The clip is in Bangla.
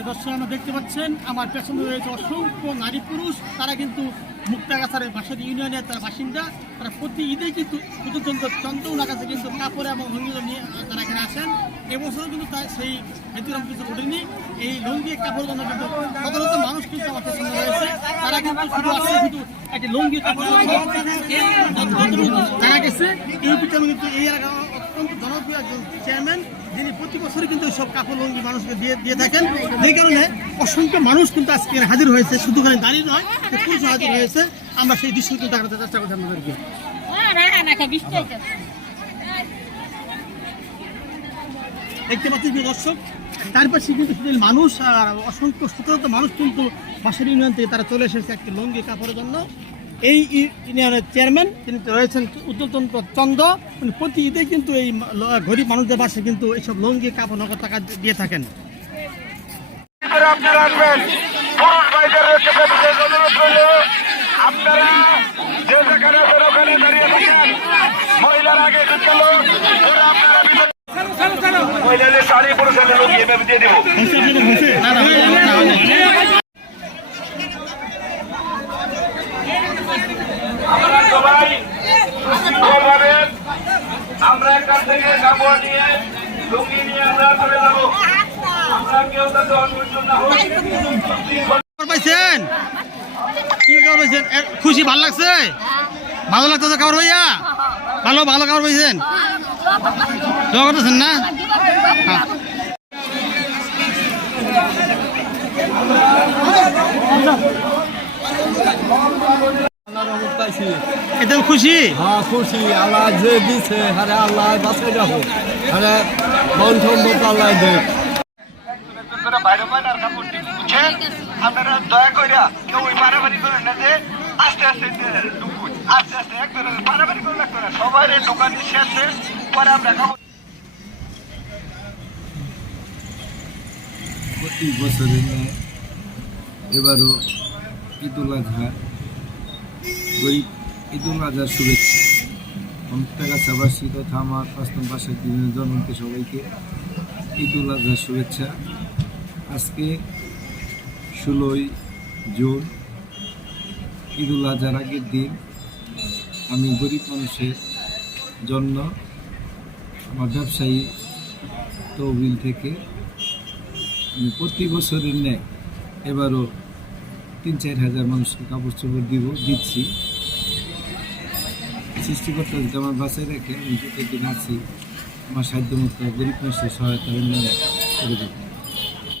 দর্শক আমরা দেখতে পাচ্ছেন, আমার পেছনে রয়েছে অসংখ্য নারী পুরুষ, তারা কিন্তু মুক্তাগাছার বাসার ইউনিয়নের তারা বাসিন্দা। তারা প্রতি ঈদে কিন্তু পুজোতন্ত্র চন্দ্রনার কাছে কিন্তু কাপড় এবং লঙ্গি নিয়ে তারা এখানে আসেন। এবছরও কিন্তু তার সেই ব্যতিক্রম কিছু ঘটেনি। এই লঙ্গি, কাপড় জন্য কিন্তু সাধারণত মানুষ কিন্তু আমার পেছনে রয়েছে। তারা কিন্তু শুধু আসছে শুধু একটি লঙ্গি, কাপড় গেছে এই পিছনে কিন্তু এই এলাকার অত্যন্ত জনপ্রিয় একজন চেয়ারম্যান যিনি প্রতি বছরই কিন্তু সব কাপড় লঙ্গি মানুষকে দিয়ে দিয়ে থাকেন। এই কারণে অসংখ্য মানুষ কিন্তু আজকে হাজির হয়েছে। শুধু খালি দাঁড়িয়ে নয় পুরুষ হাজির হয়েছে। আমরা সেই দৃশ্য কিন্তু দেখাতে চেষ্টা করছি আপনাদেরকে। দেখতে পাচ্ছি দর্শক চারপাশে কিন্তু শুধু মানুষ আর অসংখ্য শত মানুষ কিন্তু বাসার ইউনিয়ন থেকে তারা চলে এসেছে একটি লঙ্গি কাপড়ের জন্য। এই ইউনিয়নের চেয়ারম্যান তিনি রয়েছেন উত্তরতন্ত্র চন্দ্র উনি প্রতি ঈদে কিন্তু এই গরিব মানুষদের বাসে কিন্তু এইসব লঙ্গি কাপড় নগদ টাকা দিয়ে থাকেন আপনারা আসবেন পুরুষ ভাইদের বিশেষ অনুরোধ করল আপনারা যে যেখানে ওখানে দাঁড়িয়ে থাকেন মহিলার আগে ঢুকল মহিলাদের শাড়ি পুরুষের লোক এভাবে দিয়ে দেবো আমরা সবাই ভাবেন আমরা এখান থেকে কাপড় নিয়ে লুঙ্গি নিয়ে আমরা চলে যাব আমরা কেউ তাতে অন্বেষণ না পাইছেন? কি খবর পাইছেন খুশি, ভালো লাগছে? ভালো লাগতেছে খবর ভাইয়া ভালো ভালো খবর পাইছেন? দোয়া করতেছেন না? হ্যাঁ। পাইছি। একদম খুশি? হ্যাঁ খুশি। আল্লাহ যে দিছে আরে আল্লাহ বাঁচাই রাখো। আরে মন সম্মত আল্লাহ দেখ। করে বাইরে বাইরে আর কাপড় দিন বুঝছেন আপনারা দয়া করে কেউ ওই বাড়াবাড়ি করেন না যে আস্তে আস্তে ঢুকুন আস্তে আস্তে একবারে বাড়াবাড়ি করে লাগবে না সবাই দোকান শেষে পরে আমরা কাপড় প্রতি বছরের ন্যায় এবারও ঈদুল আজহা গরিব ঈদুল আজহার শুভেচ্ছা। মুক্তাগাছাবাসী তথা আমার পাঁচতম পাশের বিভিন্ন জন্মকে সবাইকে ঈদুল আজহার শুভেচ্ছা। আজকে ষোলোই জুন, ঈদুল আজহার আগের দিন আমি গরিব মানুষের জন্য আমার ব্যবসায়ী তহবিল থেকে আমি প্রতি বছরের ন্যায় এবারও তিন চার হাজার মানুষকে কাপড় চোপড় দিব, দিচ্ছি। সৃষ্টিকর্তা যদি আমার বাসায় রেখে আমি যতদিন আছি আমার সাধ্য মতো গরিব মানুষের সহায়তা করে দেবো